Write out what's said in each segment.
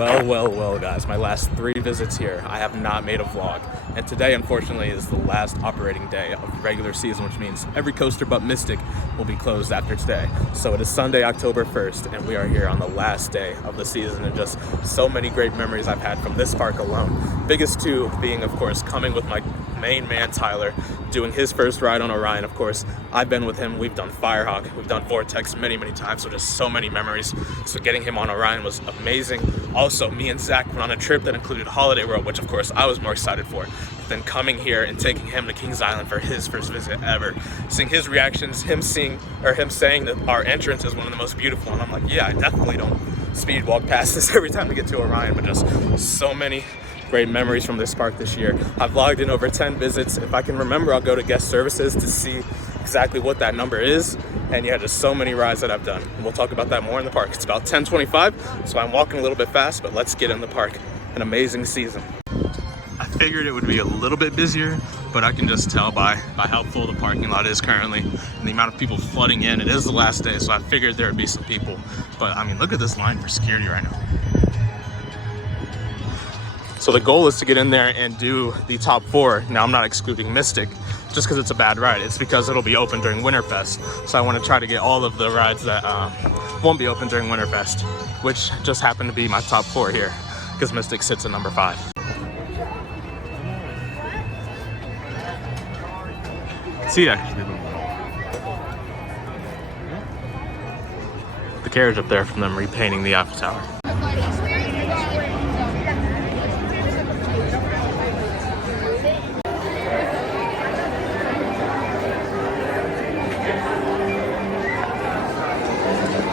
Well, guys, my last 3 visits here, I have not made a vlog. And today, unfortunately, is the last operating day of the regular season, which means every coaster but Mystic will be closed after today. So it is Sunday, October 1st, and we are here on the last day of the season, and just so many great memories I've had from this park alone. Biggest two being, of course, coming with my main man, Tyler, doing his first ride on Orion. Of course, I've been with him. We've done Firehawk, we've done Vortex many times, so just so many memories. So getting him on Orion was amazing. Also, me and Zach went on a trip that included Holiday World, which of course I was more excited for. Then coming here and taking him to Kings Island for his first visit ever, seeing his reactions, him saying that our entrance is one of the most beautiful, and I'm like, yeah, I definitely don't speed walk past this every time we get to Orion, but just so many great memories from this park this year. I've logged in over 10 visits. If I can remember, I'll go to guest services to see exactly what that number is. And yeah, just so many rides that I've done. And we'll talk about that more in the park. It's about 10:25, so I'm walking a little bit fast, but let's get in the park. An amazing season. I figured it would be a little bit busier, but I can just tell by how full the parking lot is currently and the amount of people flooding in. It is the last day, so I figured there would be some people. But I mean, look at this line for security right now. So the goal is to get in there and do the top 4. Now, I'm not excluding Mystic just because it's a bad ride. It's because it'll be open during Winterfest. So I want to try to get all of the rides that won't be open during Winterfest, which just happened to be my top 4 here because Mystic sits at number 5. See, actually, the carriage up there from them repainting the Eiffel Tower.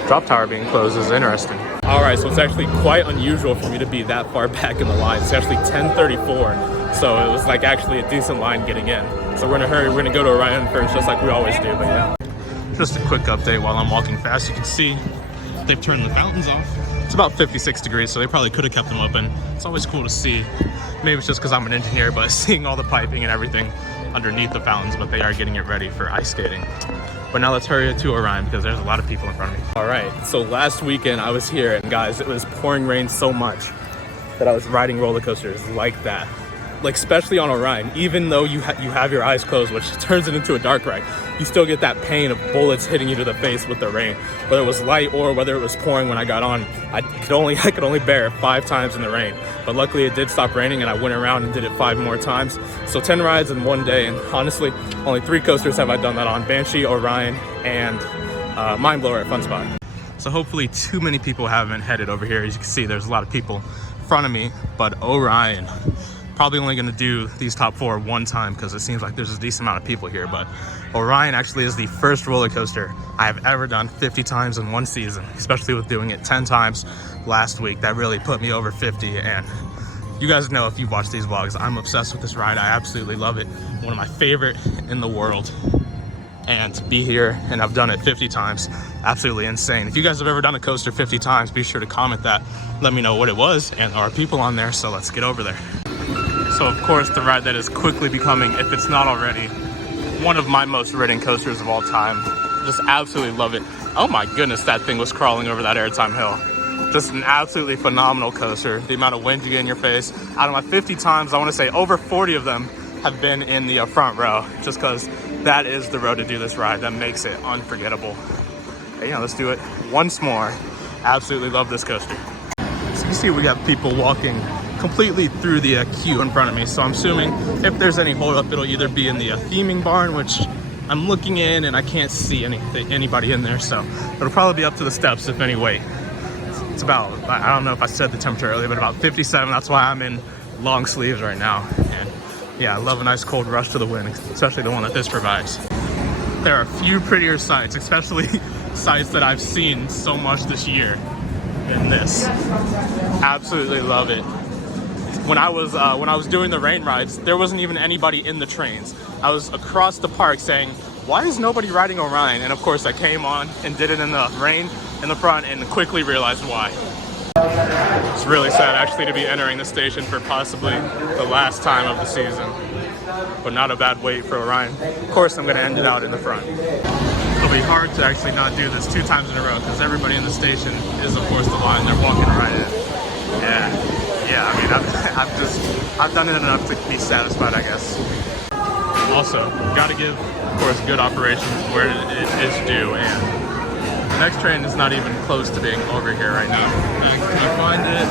Drop tower being closed is interesting. All right, so it's actually quite unusual for me to be that far back in the line. It's actually 10:34, so it was like actually a decent line getting in. So we're in a hurry. We're gonna go to Orion first, just like we always do, but yeah. Just a quick update while I'm walking fast. You can see they've turned the fountains off. It's about 56 degrees, so they probably could have kept them open. It's always cool to see. Maybe it's just because I'm an engineer, but seeing all the piping and everything underneath the fountains, but they are getting it ready for ice skating. But now let's hurry to Orion because there's a lot of people in front of me. All right, so last weekend I was here, and guys, it was pouring rain so much that I was riding roller coasters like that. Like, especially on Orion, even though you have your eyes closed, which turns it into a dark ride, you still get that pain of bullets hitting you to the face with the rain. Whether it was light or whether it was pouring when I got on, I could only bear 5 times in the rain. But luckily it did stop raining, and I went around and did it 5 more times. So 10 rides in one day, and honestly, only 3 coasters have I done that on: Banshee, Orion, and Mind Blower at Fun Spot. So hopefully too many people haven't headed over here. As you can see, there's a lot of people in front of me, but Orion, probably only going to do these top 4 one time because it seems like there's a decent amount of people here. But Orion actually is the first roller coaster I have ever done 50 times in one season, especially with doing it 10 times last week. That really put me over 50, and you guys know, if you've watched these vlogs, I'm obsessed with this ride. I absolutely love it. One of my favorite in the world. And to be here, and I've done it 50 times, absolutely insane. If you guys have ever done a coaster 50 times, be sure to comment that. Let me know what it was, and there are people on there, so let's get over there. So of course, the ride that is quickly becoming, if it's not already, one of my most ridden coasters of all time. Just absolutely love it. Oh my goodness, that thing was crawling over that airtime hill. Just an absolutely phenomenal coaster. The amount of wind you get in your face. Out of my 50 times, I want to say over 40 of them have been in the front row, just because that is the road to do this ride. That makes it unforgettable. But yeah, let's do it once more. Absolutely love this coaster. So you see we got people walking completely through the queue in front of me, so I'm assuming if there's any hold up, it'll either be in the theming barn, which I'm looking in and I can't see anybody in there, so it'll probably be up to the steps if any wait. It's about, I don't know if I said the temperature earlier, but about 57. That's why I'm in long sleeves right now. And yeah, I love a nice cold rush to the wind, especially the one that this provides. There are a few prettier sights, especially sights that I've seen so much this year in this. Absolutely love it. When I was doing the rain rides, there wasn't even anybody in the trains. I was across the park saying, why is nobody riding Orion? And of course I came on and did it in the rain in the front and quickly realized why. It's really sad actually to be entering the station for possibly the last time of the season, but not a bad wait for Orion. Of course I'm gonna end it out in the front. It'll be hard to actually not do this 2 times in a row because everybody in the station is of course the line they're walking right in. Yeah. I've done it enough to be satisfied, I guess. Also, got to give, of course, good operations where it is due, and the next train is not even close to being over here right now. Can you find it?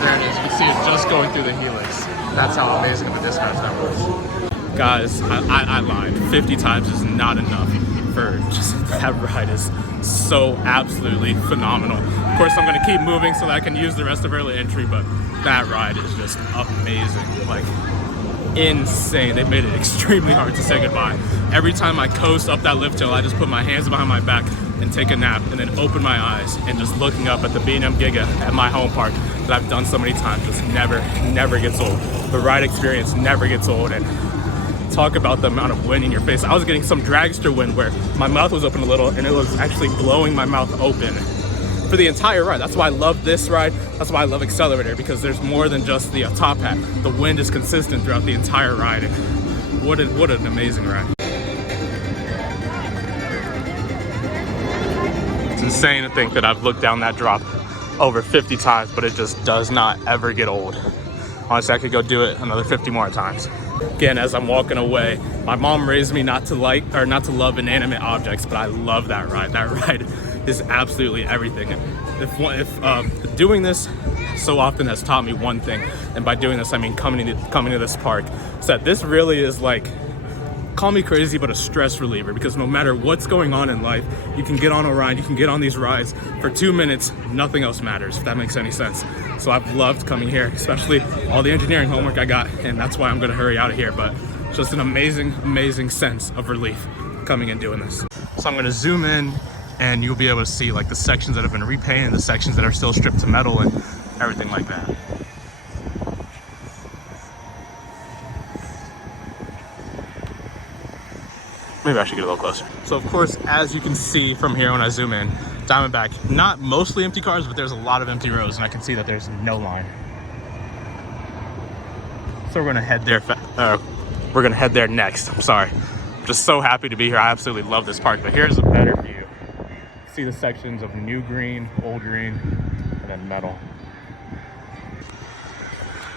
There it is. You can see it just going through the helix. That's how amazing of a dispatch that was. Guys, I lied. 50 times is not enough for just that ride is so absolutely phenomenal. Of course, I'm going to keep moving so that I can use the rest of early entry, but that ride is just amazing. Like, insane. They made it extremely hard to say goodbye. Every time I coast up that lift hill, I just put my hands behind my back and take a nap and then open my eyes and just looking up at the B&M Giga at my home park that I've done so many times just never gets old. The ride experience never gets old, and talk about the amount of wind in your face. I was getting some dragster wind where my mouth was open a little and it was actually blowing my mouth open for the entire ride. That's why I love this ride. That's why I love Accelerator, because there's more than just the top hat. The wind is consistent throughout the entire ride. And what an amazing ride. It's insane to think that I've looked down that drop over 50 times, but it just does not ever get old. Honestly, I could go do it another 50 more times. Again, as I'm walking away, my mom raised me not to love inanimate objects, but I love that ride. That ride is absolutely everything. If doing this so often has taught me one thing, and by doing this I mean coming to this park, is that this really is like, call me crazy, but a stress reliever, because no matter what's going on in life, you can get on a ride, you can get on these rides for 2 minutes, nothing else matters, if that makes any sense. So I've loved coming here, especially all the engineering homework I got, and that's why I'm gonna hurry out of here, but just an amazing sense of relief coming and doing this. So I'm gonna zoom in and you'll be able to see like the sections that have been repainted, the sections that are still stripped to metal and everything like that. Maybe I should get a little closer. So of course, as you can see from here when I zoom in, Diamondback, not mostly empty cars, but there's a lot of empty rows, and I can see that there's no line. So we're gonna head there next. I'm sorry. I'm just so happy to be here. I absolutely love this park, but here's a better view. See the sections of new green, old green, and then metal.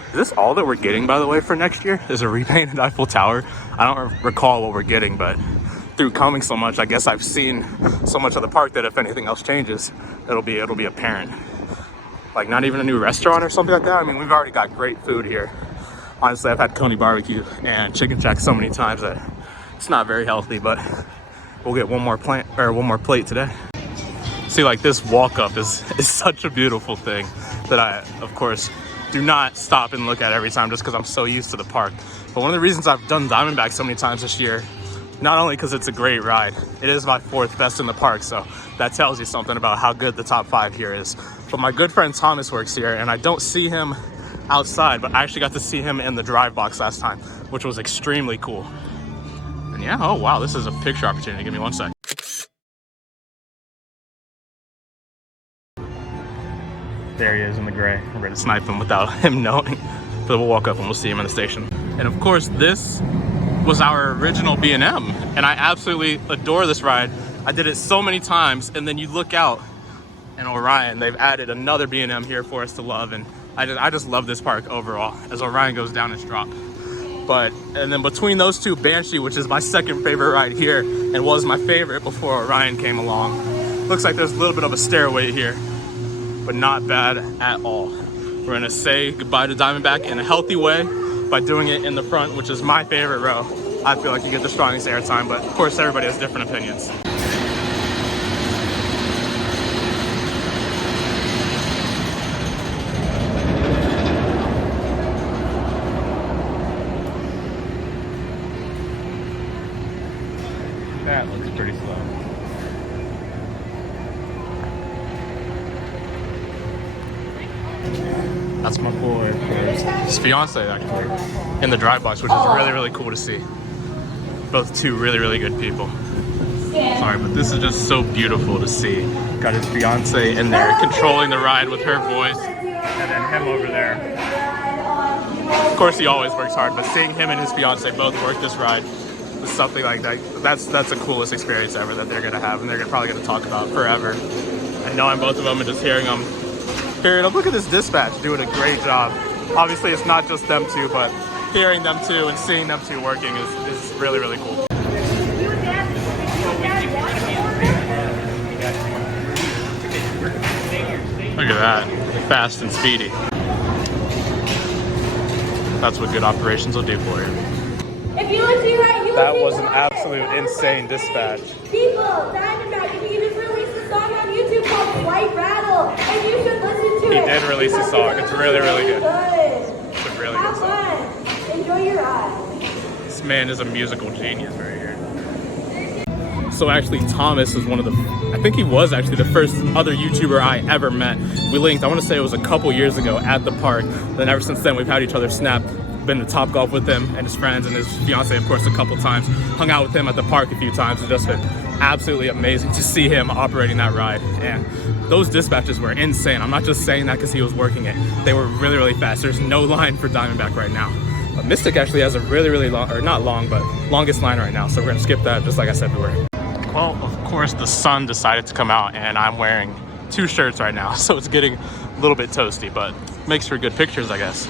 Is this all that we're getting, by the way, for next year? Is a repainted Eiffel Tower? I don't recall what we're getting, but through coming so much, I guess I've seen so much of the park that if anything else changes, it'll be apparent. Like not even a new restaurant or something like that. I mean, we've already got great food here. Honestly, I've had Coney barbecue and chicken shack so many times that it's not very healthy, but we'll get one more plate today. See, like this walk up is such a beautiful thing that I, of course, do not stop and look at every time just because I'm so used to the park. But one of the reasons I've done Diamondback so many times this year, not only because it's a great ride, it is my 4th best in the park, so that tells you something about how good the top 5 here is. But my good friend Thomas works here, and I don't see him outside, but I actually got to see him in the drive box last time, which was extremely cool. And yeah, oh wow, this is a picture opportunity. Give me one sec. There he is in the gray. We're gonna snipe him without him knowing. But we'll walk up and we'll see him in the station. And of course, this was our original B&M, and I absolutely adore this ride. I did it so many times, and then you look out, and Orion, they've added another B&M here for us to love, and I just love this park overall as Orion goes down its drop. And then between those two, Banshee, which is my 2nd favorite ride here, and was my favorite before Orion came along. Looks like there's a little bit of a stairway here, but not bad at all. We're gonna say goodbye to Diamondback in a healthy way by doing it in the front, which is my favorite row. I feel like you get the strongest airtime, but of course everybody has different opinions. That looks pretty slow. That's my boy, his fiance actually, in the drive box, which is really cool to see. Both two really good people. Sorry, but this is just so beautiful to see. Got his fiance in there controlling the ride with her voice, and then him over there. Of course, he always works hard, but seeing him and his fiance both work this ride with something like that, that's the coolest experience ever that they're gonna have, and they're probably gonna talk about forever. And knowing both of them and just hearing them. Look at this dispatch doing a great job. Obviously, it's not just them two, but hearing them two and seeing them two working is really, really cool. Look at that, fast and speedy. That's what good operations will do for you. If you look to your right, you will That see was an Diamondback. absolute insane dispatch. People, Diamondback, if you just released a song on YouTube called White Rattle, and you should listen to it. He did release a song. It's really, really good. It's a really good Have song. fun. Enjoy your ride. This man is a musical genius right here. So actually, Thomas is one of the, I think he was actually the first other YouTuber I ever met. We linked, I want to say it was a couple years ago at the park. Then ever since then, we've had each other snap. Been to Topgolf with him and his friends and his fiance, of course, a couple times. Hung out with him at the park a few times. It's just been absolutely amazing to see him operating that ride. And those dispatches were insane. I'm not just saying that because he was working it. They were really, really fast. There's no line for Diamondback right now. But Mystic actually has a really, really long, or not long, but longest line right now. So we're gonna skip that, just like I said we were. Well, of course, the sun decided to come out and I'm wearing 2 shirts right now. So it's getting a little bit toasty, but makes for good pictures, I guess.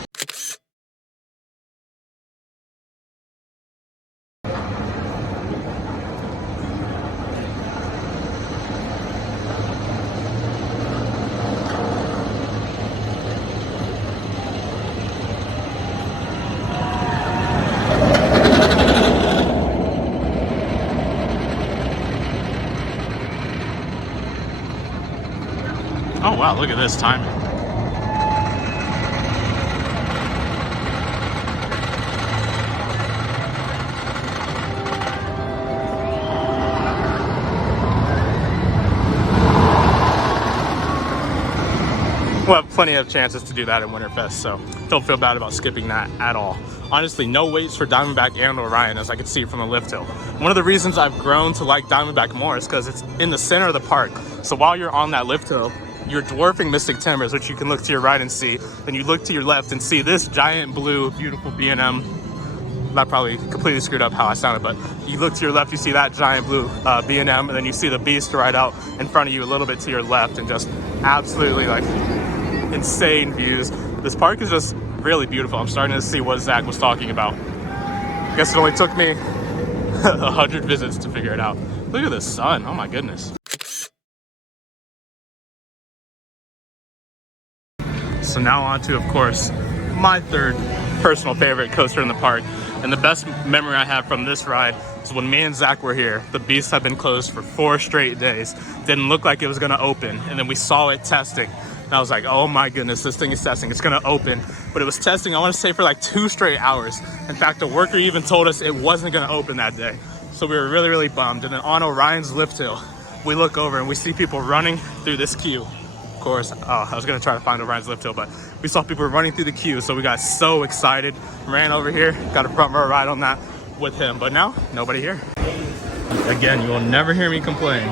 Oh wow, look at this timing. We'll have plenty of chances to do that in Winterfest, so don't feel bad about skipping that at all. Honestly, no waits for Diamondback and Orion, as I could see from the lift hill. One of the reasons I've grown to like Diamondback more is because it's in the center of the park. So while you're on that lift hill, you're dwarfing Mystic Timbers, which you can look to your right and see. Then you look to your left and see this giant blue, beautiful B&M. That probably completely screwed up how I sounded, but you look to your left, you see that giant blue B&M, and then you see the Beast right out in front of you a little bit to your left, and just absolutely like insane views. This park is just really beautiful. I'm starting to see what Zach was talking about. I guess it only took me 100 visits to figure it out. Look at the sun, oh my goodness. So now on to, of course, my third personal favorite coaster in the park. And the best memory I have from this ride is when me and Zach were here. The Beast had been closed for 4 straight days. Didn't look like it was gonna open. And then we saw it testing. And I was like, oh my goodness, this thing is testing. It's gonna open. But it was testing, I wanna say, for like 2 straight hours. In fact, the worker even told us it wasn't gonna open that day. So we were really, really bummed. And then on Orion's lift hill, we look over and we see people running through this queue. Of course, I was gonna try to find Orion's lift hill, but we saw people running through the queue, so we got so excited, ran over here, got a front row ride on that with him, but now, nobody here. Again, you will never hear me complain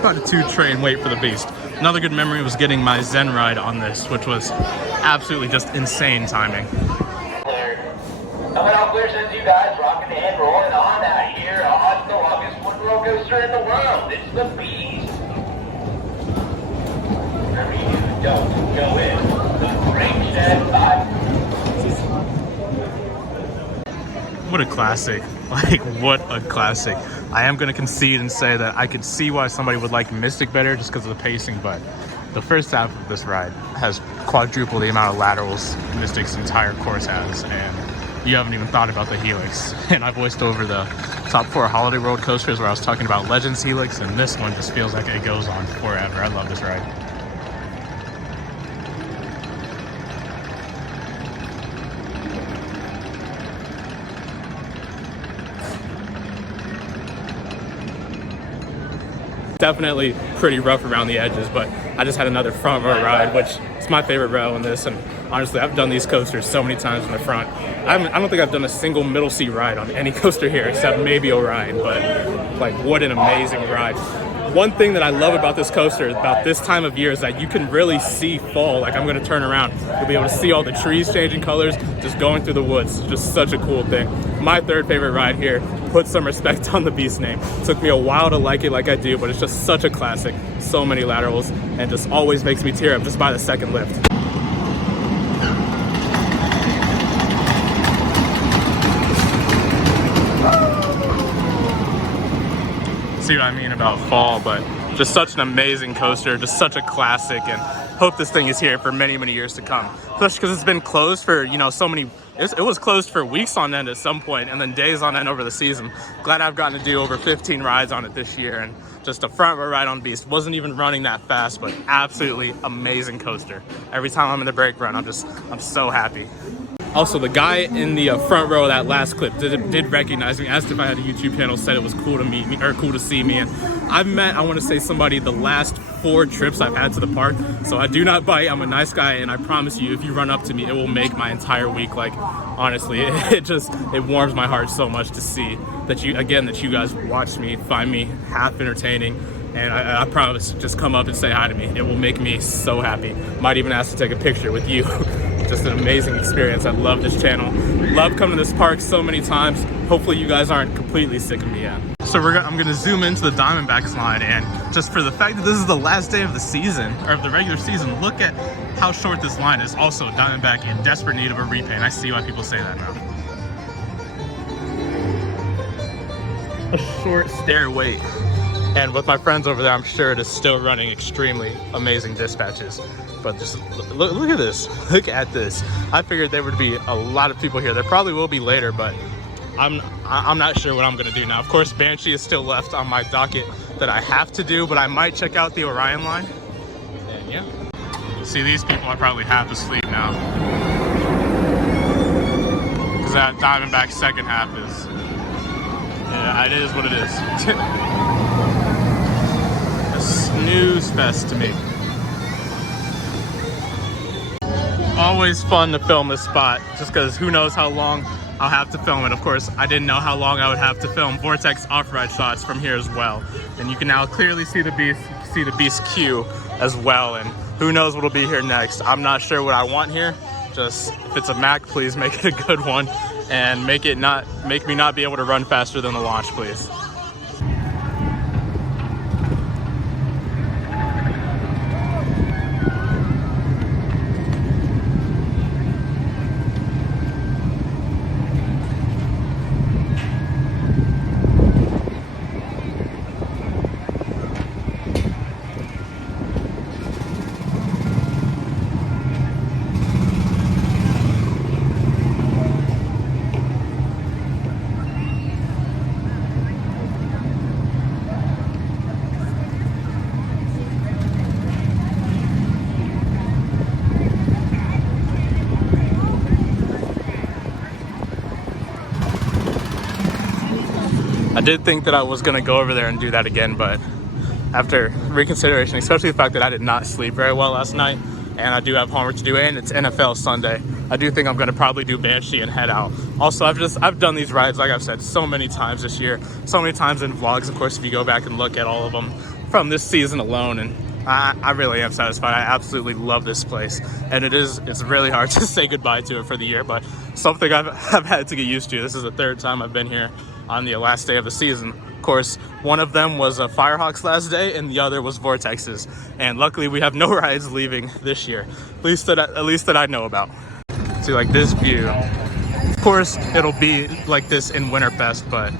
about a 2-train wait for the Beast. Another good memory was getting my Zen ride on this, which was absolutely just insane timing. Coming off clear since you guys rocking and rolling on out here on the longest wooden roller coaster in the world. It's the Beast. Don't go in. The range set 5. What a classic. Like, what a classic. I am going to concede and say that I could see why somebody would like Mystic better just because of the pacing, but the first half of this ride has quadruple the amount of laterals Mystic's entire course has, and you haven't even thought about the Helix. And I voiced over the top 4 Holiday World coasters where I was talking about Legends Helix, and this one just feels like it goes on forever. I love this ride. Definitely pretty rough around the edges, but I just had another front row ride, which is my favorite row in this. And honestly, I've done these coasters so many times in the front. I don't think I've done a single middle seat ride on any coaster here except maybe Orion, but like, what an amazing ride. One thing that I love about this coaster about this time of year is that you can really see fall. Like, I'm going to turn around, you'll be able to see all the trees changing colors just going through the woods. It's just such a cool thing. My third favorite ride here. Put some respect on the Beast name. It took me a while to like it like I do, but it's just such a classic. So many laterals, and just always makes me tear up just by the second lift. see what I mean about fall, but just such an amazing coaster, just such a classic, and hope this thing is here for many, many years to come. Especially because it's been closed for, you know, so many, it was closed for weeks on end at some point, and then days on end over the season. Glad I've gotten to do over 15 rides on it this year, and just a front row ride on Beast. Wasn't even running that fast, but absolutely amazing coaster. Every time I'm in the brake run, I'm so happy. Also, the guy in the front row of that last clip did recognize me, asked if I had a YouTube channel, said it was cool to meet me, or cool to see me. And I've met, I want to say, somebody the last 4 trips I've had to the park. So I do not bite, I'm a nice guy, and I promise you, if you run up to me, it will make my entire week. Like, honestly, it warms my heart so much to see that you guys watch me, find me half entertaining. And I promise, just come up and say hi to me. It will make me so happy. Might even ask to take a picture with you. Just an amazing experience. I love this channel. Love coming to this park so many times. Hopefully you guys aren't completely sick of me yet. So I'm gonna zoom into the Diamondbacks line, and just for the fact that this is the last day of the season, or of the regular season, look at how short this line is. Also, Diamondback in desperate need of a repaint. I see why people say that now. A short stair wait. And with my friends over there, I'm sure it is still running extremely amazing dispatches. But just look at this. Look at this. I figured there would be a lot of people here. There probably will be later, but I'm not sure what I'm gonna do now. Of course, Banshee is still left on my docket that I have to do, but I might check out the Orion line. And yeah. See, these people are probably half asleep now. Because that Diamondback second half is, yeah, it is what it is. A snooze fest to me. Always fun to film this spot, just because who knows how long I'll have to film it. Of course, I didn't know how long I would have to film Vortex off-ride shots from here as well. And you can now clearly see the Beast queue as well. And who knows what'll be here next. I'm not sure what I want here. Just, if it's a Mac, please make it a good one. And make me not be able to run faster than the launch, please. I did think that I was gonna go over there and do that again, but after reconsideration, especially the fact that I did not sleep very well last night, and I do have homework to do, and it's NFL Sunday, I do think I'm gonna probably do Banshee and head out. Also, I've done these rides, like I've said, so many times this year, so many times in vlogs, of course, if you go back and look at all of them from this season alone, and I really am satisfied. I absolutely love this place, and it's really hard to say goodbye to it for the year, but something I've had to get used to. This is the 3rd time I've been here on the last day of the season. Of course, one of them was Firehawk's last day, and the other was Vortex's. And luckily, we have no rides leaving this year, at least that I know about. See, like this view. Of course, it'll be like this in Winterfest, but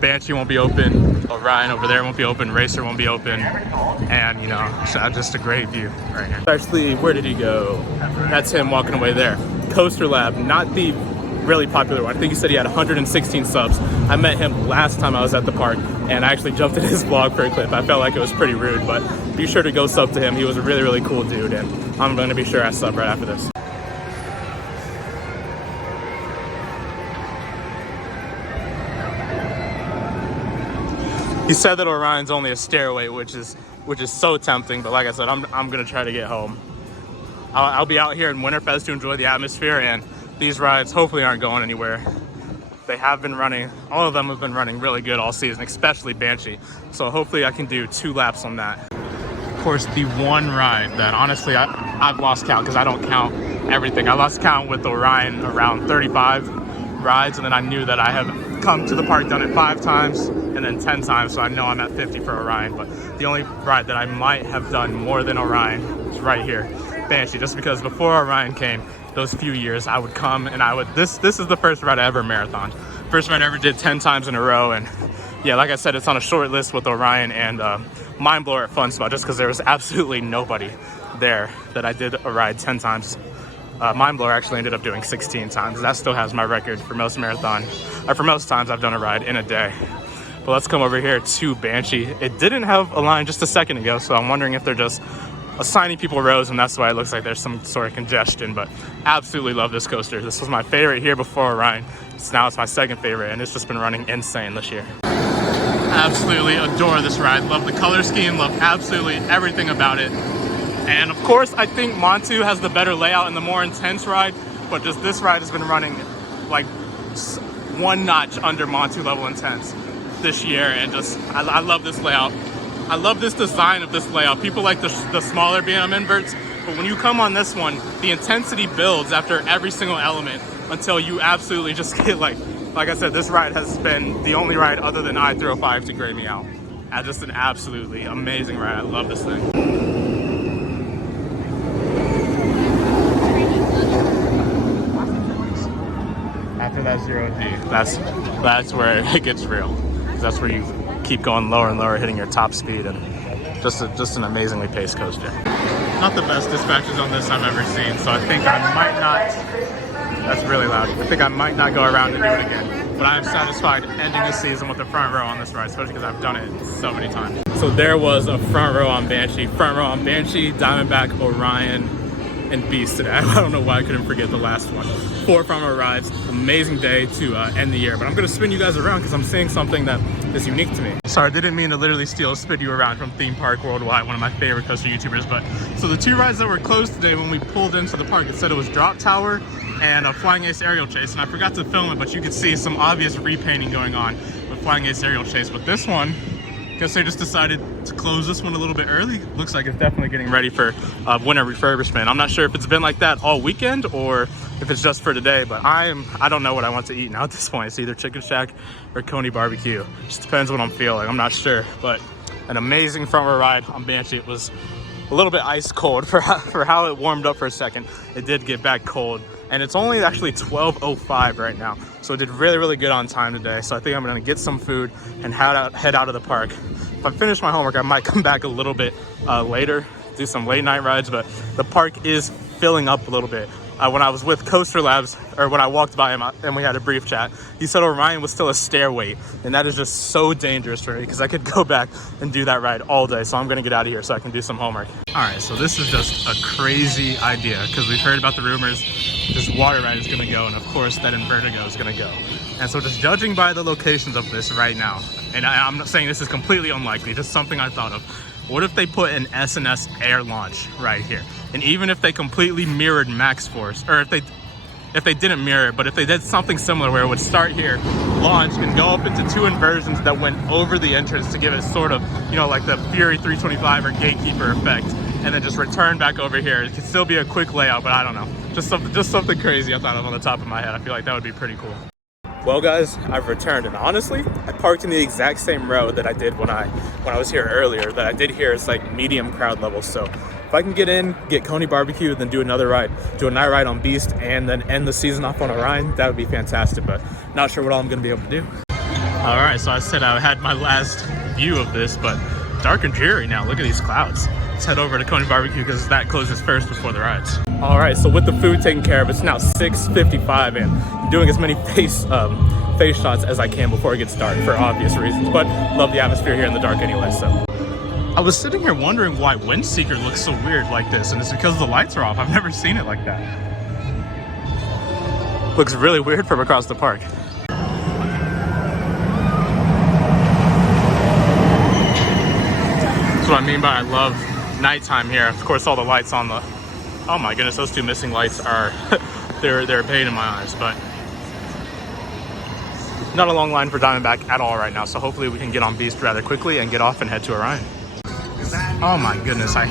Banshee won't be open, Orion over there won't be open, Racer won't be open, and you know, just a great view right here. Actually, where did he go? That's him walking away there. Coaster Lab, not the really popular one. I think he said he had 116 subs. I met him last time I was at the park, and I actually jumped in his vlog for a clip. I felt like it was pretty rude, but be sure to go sub to him. He was a really, really cool dude, and I'm gonna be sure I sub right after this. He said that Orion's only a stairway, which is so tempting, but like I said, I'm gonna try to get home. I'll be out here in Winterfest to enjoy the atmosphere, and these rides hopefully aren't going anywhere. They have been running, all of them have been running really good all season, especially Banshee. So hopefully I can do 2 laps on that. Of course, the one ride that honestly I've lost count because I don't count everything. I lost count with Orion around 35 rides, and then I knew that I have come to the park, done it 5 times, and then 10 times, so I know I'm at 50 for Orion. But the only ride that I might have done more than Orion is right here, Banshee, just because before Orion came, those few years, I would come and this is the first ride I ever marathoned. First ride I ever did 10 times in a row, and yeah, like I said, it's on a short list with Orion and Mindblower at Fun Spot, just because there was absolutely nobody there that I did a ride 10 times. Mindblower actually ended up doing 16 times. That still has my record for most for most times I've done a ride in a day. But let's come over here to Banshee. It didn't have a line just a second ago, so I'm wondering if they're just assigning people rows, and that's why it looks like there's some sort of congestion. But absolutely love this coaster. This was my favorite here before Orion. Now it's my second favorite, and it's just been running insane this year. Absolutely adore this ride. Love the color scheme, love absolutely everything about it. And of course, I think Montu has the better layout and the more intense ride, but just this ride has been running like one notch under Montu level intense this year. And just, I love this layout. I love this design of this layout. People like the smaller B&M inverts, but when you come on this one, the intensity builds after every single element until you absolutely just get like I said, this ride has been the only ride other than I-305 to grade me out. Just an absolutely amazing ride. I love this thing. After that 0G, that's where it gets real. That's where you keep going lower and lower, hitting your top speed, and just an amazingly paced coaster. Not the best dispatches on this I've ever seen, so I think I might not. That's really loud. I think I might not go around and do it again. But I am satisfied ending the season with the front row on this ride, especially because I've done it so many times. So there was a front row on Banshee, Diamondback, Orion, and Beast today. I don't know why I couldn't forget the last one. 4 front row rides, amazing day to end the year. But I'm gonna spin you guys around because I'm seeing something that is unique to me. Sorry, I didn't mean to literally spin you around from Theme Park Worldwide, one of my favorite coaster YouTubers. But so the 2 rides that were closed today when we pulled into the park, it said it was Drop Tower and a Flying Ace Aerial Chase. And I forgot to film it, but you could see some obvious repainting going on with Flying Ace Aerial Chase. But this one, I guess they just decided to close this one a little bit early. Looks like it's definitely getting ready for winter refurbishment. I'm not sure if it's been like that all weekend or if it's just for today, but I don't know what I want to eat now at this point. It's either Chicken Shack or Coney Barbecue. Just depends what I'm feeling. I'm not sure, but an amazing front row ride on Banshee. It was a little bit ice cold for how it warmed up for a second. It did get back cold, and it's only actually 12:05 right now, so it did really good on time today. So I think I'm gonna get some food and head out of the park. If I finish my homework, I might come back a little bit later, do some late night rides, but the park is filling up a little bit. When I was with Coaster Labs, or when I walked by him and we had a brief chat, he said Orion was still a stair wait, and that is just so dangerous for me because I could go back and do that ride all day. So I'm gonna get out of here so I can do some homework. All right, so this is just a crazy idea because we've heard about the rumors this water ride is gonna go, and of course that Invertigo is gonna go. And so just judging by the locations of this right now, and I'm not saying this is completely unlikely, just something I thought of. What if they put an S&S air launch right here? And even if they completely mirrored Max Force, or if they didn't mirror it, but if they did something similar where it would start here, launch, and go up into 2 inversions that went over the entrance to give it sort of, you know, like the Fury 325 or Gatekeeper effect, and then just return back over here. It could still be a quick layout, but I don't know. Just something crazy I thought of on the top of my head. I feel like that would be pretty cool. Well guys, I've returned, and honestly, I parked in the exact same row that I did when I was here earlier. That I did here is like medium crowd level. So if I can get in, get Coney Barbecue, then do another ride, do a night ride on Beast, and then end the season off on Orion, that would be fantastic. But not sure what all I'm gonna be able to do. All right, so I said I had my last view of this, but dark and dreary now. Look at these clouds. Let's head over to Coney Barbecue because that closes first before the rides. All right, so with the food taken care of, it's now 6:55, and I'm doing as many face shots as I can before it gets dark for obvious reasons, but love the atmosphere here in the dark anyway. So I was sitting here wondering why Windseeker looks so weird like this, and it's because the lights are off. I've never seen it like that. Looks really weird from across the park. That's what I mean by I love nighttime here. Of course, all the lights on the, oh my goodness, those 2 missing lights are they're a pain in my eyes. But not a long line for Diamondback at all right now, so hopefully we can get on Beast rather quickly and get off and head to Orion. Oh my goodness, I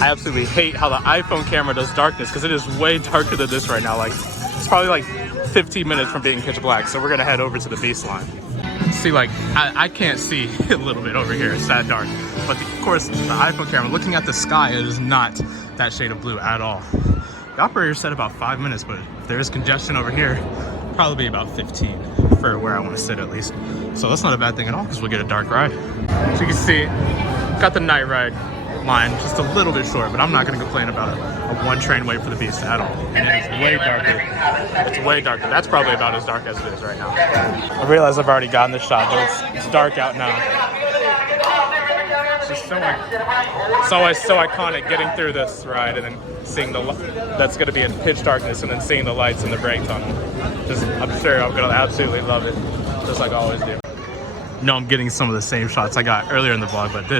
absolutely hate how the iPhone camera does darkness because it is way darker than this right now. Like, it's probably like 15 minutes from being pitch black, so we're gonna head over to the Beast line. See, like, I can't see a little bit over here, it's that dark. But of course, the iPhone camera, looking at the sky, it is not that shade of blue at all. The operator said about 5 minutes, but if there is congestion over here, probably be about 15 for where I want to sit at least. So that's not a bad thing at all because we'll get a dark ride. So you can see, got the night ride line just a little bit short, but I'm not going to complain about a one train wait for the Beast at all. And it's way darker. It's way darker. That's probably about as dark as it is right now. I realize I've already gotten this shot, but it's dark out now. It's just it's always so iconic getting through this ride and then seeing that's going to be in pitch darkness and then seeing the lights in the brake tunnel. I'm sure I'm going to absolutely love it, just like I always do. No, I'm getting some of the same shots I got earlier in the vlog, but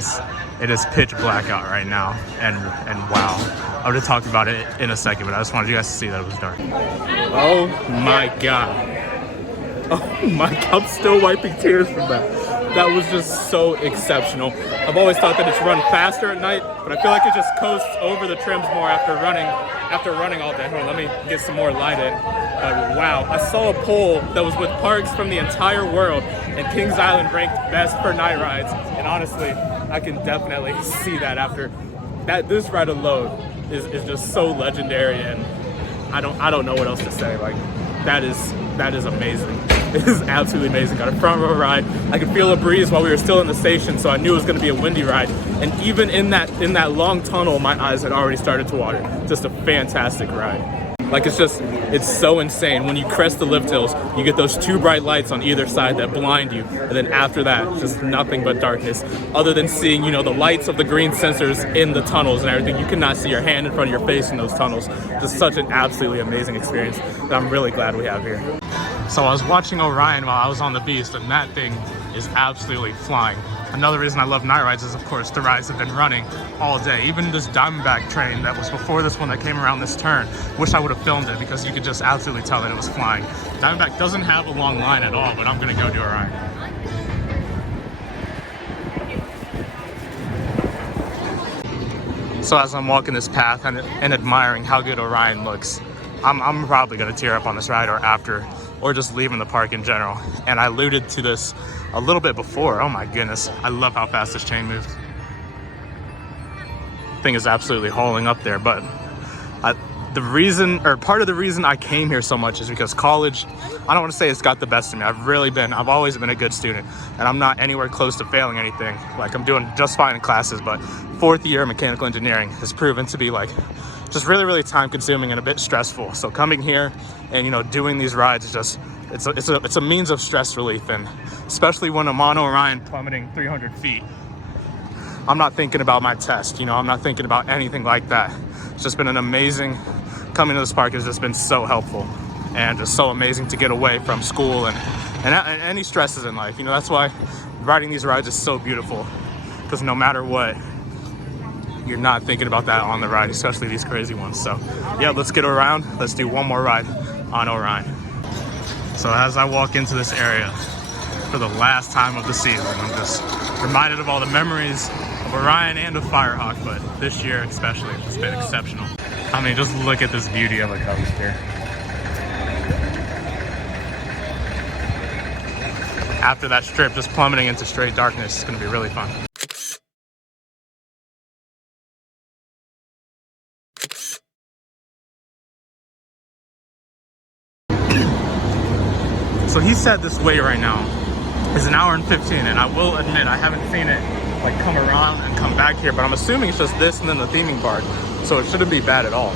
it is pitch black out right now, and wow. I would have talked about it in a second, but I just wanted you guys to see that it was dark. Oh my God. Oh my God, I'm still wiping tears from that. That was just so exceptional. I've always thought that it's run faster at night, but I feel like it just coasts over the trims more after running all day. Hold on, let me get some more light in. Wow, I saw a poll that was with parks from the entire world, and Kings Island ranked best for night rides. And honestly, I can definitely see that after that. This ride alone is just so legendary, and I don't know what else to say. Like, that is amazing. It is absolutely amazing. Got a front row ride. I could feel a breeze while we were still in the station, so I knew it was going to be a windy ride. And even in that long tunnel, my eyes had already started to water. Just a fantastic ride. Like, it's so insane. When you crest the lift hills, you get those two bright lights on either side that blind you. And then after that, just nothing but darkness. Other than seeing, the lights of the green sensors in the tunnels and everything, you cannot see your hand in front of your face in those tunnels. Just such an absolutely amazing experience that I'm really glad we have here. So I was watching Orion while I was on the Beast, and that thing is absolutely flying. Another reason I love night rides is, of course, the rides have been running all day. Even this Diamondback train that was before this one that came around this turn, wish I would have filmed it because you could just absolutely tell that it was flying. Diamondback doesn't have a long line at all, but I'm gonna go do Orion. So as I'm walking this path and admiring how good Orion looks, I'm probably gonna tear up on this ride or just leaving the park in general. And I alluded to this a little bit before. Oh my goodness, I love how fast this chain moves. Thing is absolutely hauling up there, but part of the reason I came here so much is because college, I don't want to say it's got the best of me. I've always been a good student, and I'm not anywhere close to failing anything. Like, I'm doing just fine in classes, but fourth year mechanical engineering has proven to be like just really, really time consuming and a bit stressful. So coming here and doing these rides is just it's a means of stress relief, and especially when I'm on Orion plummeting 300 feet. I'm not thinking about my test, I'm not thinking about anything like that. It's just been an amazing, coming to this park has just been so helpful and just so amazing to get away from school and any stresses in life. That's why riding these rides is so beautiful, because no matter what, you're not thinking about that on the ride, especially these crazy ones. So yeah, let's get around. Let's do one more ride on Orion. So as I walk into this area for the last time of the season, I'm just reminded of all the memories of Orion and of Firehawk, but this year especially, it's been exceptional. I mean, just look at this beauty of a coaster. After that strip, just plummeting into straight darkness is going to be really fun. So he said this wait right now is an hour and 15, and I will admit I haven't seen it like come around and come back here, but I'm assuming it's just this and then the theming part, so it shouldn't be bad at all.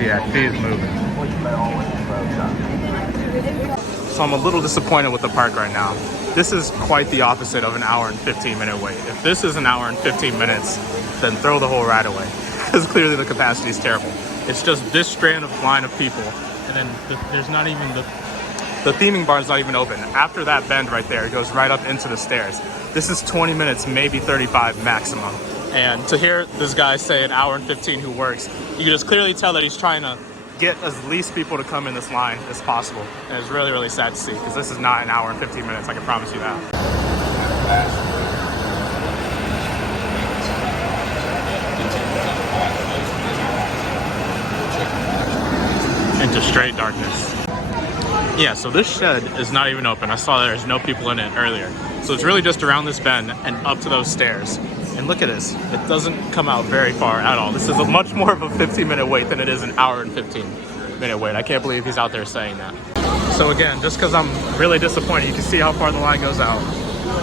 Yeah, she's moving. So I'm a little disappointed with the park right now. This is quite the opposite of an hour and 15-minute wait. If this is an hour and 15 minutes, then throw the whole ride away, because clearly the capacity is terrible. It's just this strand of line of people, and then there's not even the theming bar is not even open. After that bend right there, it goes right up into the stairs. This is 20 minutes, maybe 35 maximum. And to hear this guy say an hour and 15 who works, you can just clearly tell that he's trying to get as least people to come in this line as possible. And it's really, really sad to see, because this is not an hour and 15 minutes, I can promise you that. Into straight darkness. Yeah, so this shed is not even open. I saw there's no people in it earlier. So it's really just around this bend and up to those stairs. And look at this, it doesn't come out very far at all. This is a much more of a 15-minute wait than it is an hour and 15-minute wait. I can't believe he's out there saying that. So again, just because I'm really disappointed, you can see how far the line goes out.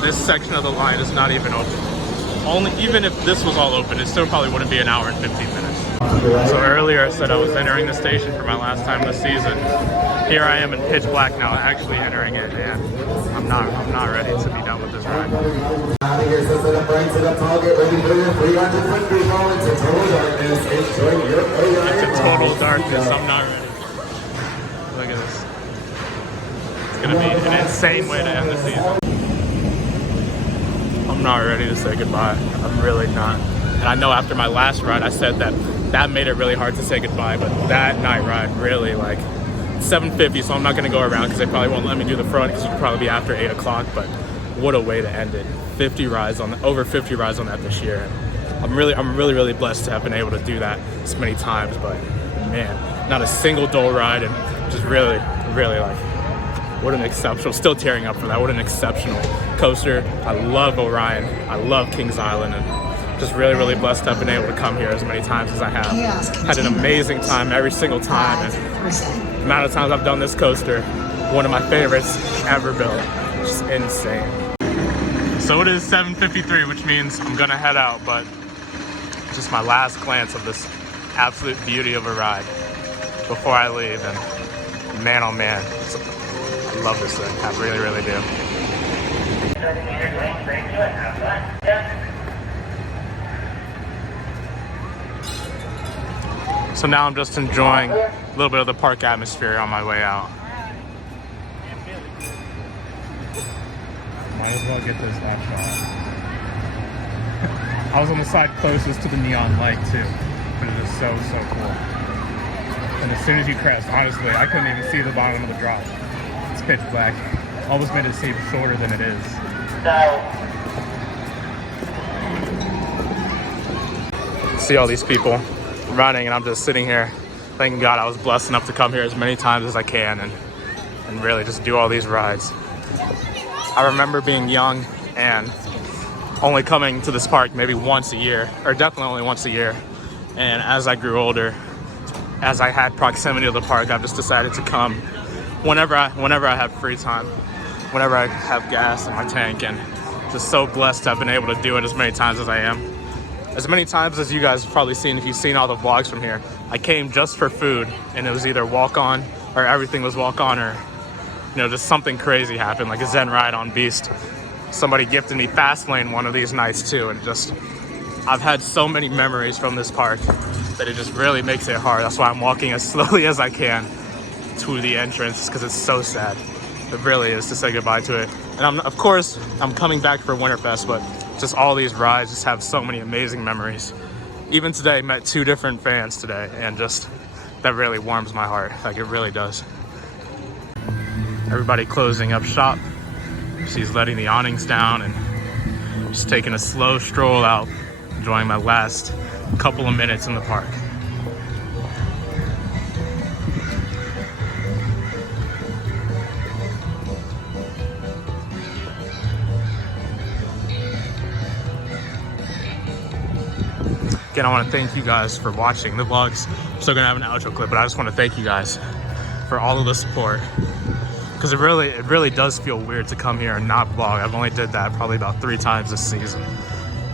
This section of the line is not even open. Even if this was all open, it still probably wouldn't be an hour and 15 minutes. So earlier I said I was entering the station for my last time this season. Here I am in pitch black now, actually entering it, and I'm not ready to be done with this ride. Into total darkness, I'm not ready. Look at this. It's gonna be an insane way to end the season. I'm not ready to say goodbye. I'm really not. And I know after my last ride, I said that made it really hard to say goodbye, but that night ride really, like, 7:50, so I'm not gonna go around because they probably won't let me do the front because it'll probably be after 8 o'clock, but what a way to end it. Over 50 rides on that this year. I'm really blessed to have been able to do that this many times, but man, not a single dull ride, and just really like, what an exceptional, still tearing up for that, what an exceptional coaster. I love Orion, I love Kings Island, and just really blessed to have been able to come here as many times as I have. Had an amazing time every single time, and the amount of times I've done this coaster, one of my favorites ever built. Just insane. So it is 7:53, which means I'm gonna head out, but just my last glance of this absolute beauty of a ride before I leave, and man oh man, I love this thing. I really do. So now I'm just enjoying a little bit of the park atmosphere on my way out. Might as well get this last shot. I was on the side closest to the neon light too, but it is so cool. And as soon as you crest, honestly, I couldn't even see the bottom of the drop. It's pitch black. Almost made it seem shorter than it is. See all these people running, and I'm just sitting here thanking God I was blessed enough to come here as many times as I can and really just do all these rides. I remember being young and only coming to this park maybe once a year, or definitely only once a year. And as I grew older, as I had proximity to the park, I've just decided to come whenever I have free time, whenever I have gas in my tank, and just so blessed to have been able to do it as many times as I am. As many times as you guys have probably seen if you've seen all the vlogs from here. I came just for food, and it was either walk-on or everything was walk-on, or just something crazy happened, like a Zen ride on Beast. Somebody gifted me Fastlane one of these nights too, and I've had so many memories from this park that it just really makes it hard. That's why I'm walking as slowly as I can to the entrance, because it's so sad. It really is to say goodbye to it. And of course, I'm coming back for Winterfest, but just all these rides just have so many amazing memories. Even today, met 2 different fans today, and that really warms my heart. Like, it really does. Everybody closing up shop. She's letting the awnings down and just taking a slow stroll out, enjoying my last couple of minutes in the park. Again, I want to thank you guys for watching the vlogs. I'm still gonna have an outro clip, but I just want to thank you guys for all of the support, because it really does feel weird to come here and not vlog. I've only did that probably about 3 times this season,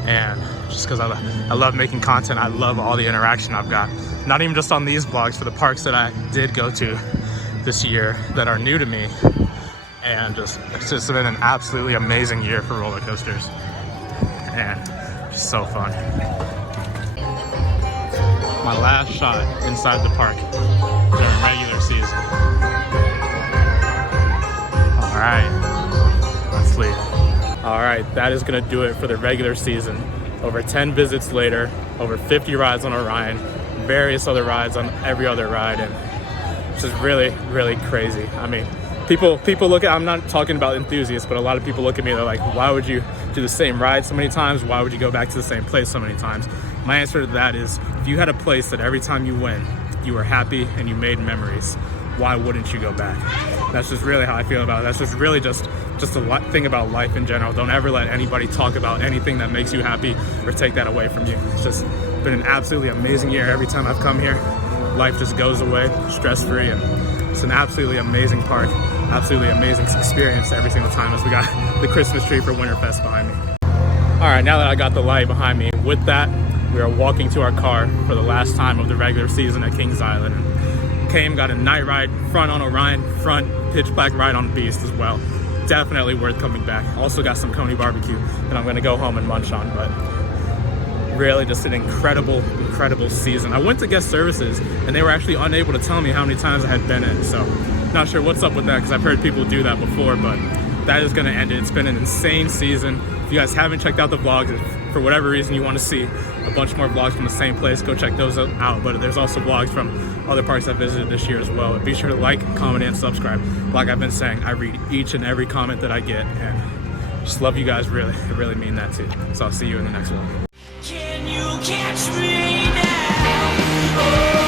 and just because I love making content, I love all the interaction I've got, not even just on these vlogs, for the parks that I did go to this year that are new to me, and it's just been an absolutely amazing year for roller coasters, and just so fun. My last shot inside the park during regular season. All right, let's leave. All right, that is gonna do it for the regular season. Over 10 visits later, over 50 rides on Orion, various other rides on every other ride, and it's just really crazy. I mean, people look at, I'm not talking about enthusiasts, but a lot of people look at me, they're like, why would you do the same ride so many times? Why would you go back to the same place so many times? My answer to that is, if you had a place that every time you went, you were happy and you made memories, why wouldn't you go back? That's just really how I feel about it. That's just really just a thing about life in general. Don't ever let anybody talk about anything that makes you happy or take that away from you. It's just been an absolutely amazing year. Every time I've come here, life just goes away stress-free, and it's an absolutely amazing park, absolutely amazing experience every single time, as we got the Christmas tree for Winterfest behind me. All right, now that I got the light behind me, with that, we are walking to our car for the last time of the regular season at Kings Island. And came, got a night ride, front on Orion, front pitch black ride on Beast as well. Definitely worth coming back. Also got some Coney barbecue that I'm gonna go home and munch on, but really just an incredible season. I went to guest services and they were actually unable to tell me how many times I had been in, so not sure what's up with that, because I've heard people do that before, but that is gonna end it. It's been an insane season. If you guys haven't checked out the vlogs, if for whatever reason you want to see a bunch more vlogs from the same place, go check those out. But there's also vlogs from other parks I visited this year as well. But be sure to like, comment, and subscribe. Like I've been saying, I read each and every comment that I get, and just love you guys, really. I really mean that too. So I'll see you in the next one. Can you catch me now?